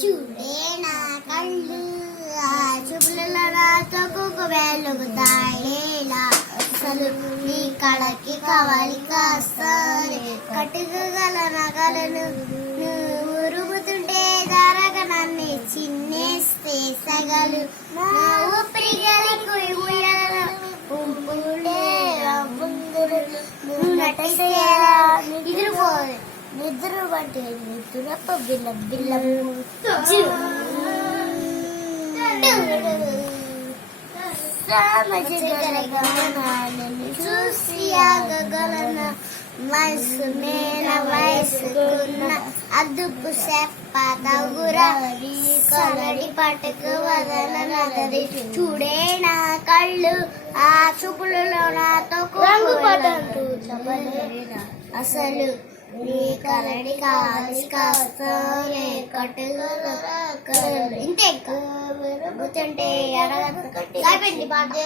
చూడే నా కళ్ళు ఆ చూపులలో నాతో కుక్కబెలుగుతాయేలా అసలు నీ కళకి కావాలి కాస్తారే కట్టుకోగల నగలను నువ్వు ఉరుగుతుంటే దారగ నన్ను చిన్నేస్తే సగలు నా ఊపిరి గలి పుంపులే బుందురు నువ్వు నటిసేలా నిద్రపోదు నిద్ర పట్టే నిద్రప బిల్ల బిల్ల చూసి ఆగగలన మనసు మేన వయసుకున్న అదుపు చెప్పదగురా కలడి పట్టుకు వదలనది చూడే నా కళ్ళు ఆ చూపులలో నాతో రంగు పడంటూ చెప్పలేనా అసలు నీ కలడి కాసి కాస్తలే కట్టుగల ఇంతే గుర్తుంటే అడగ పాటే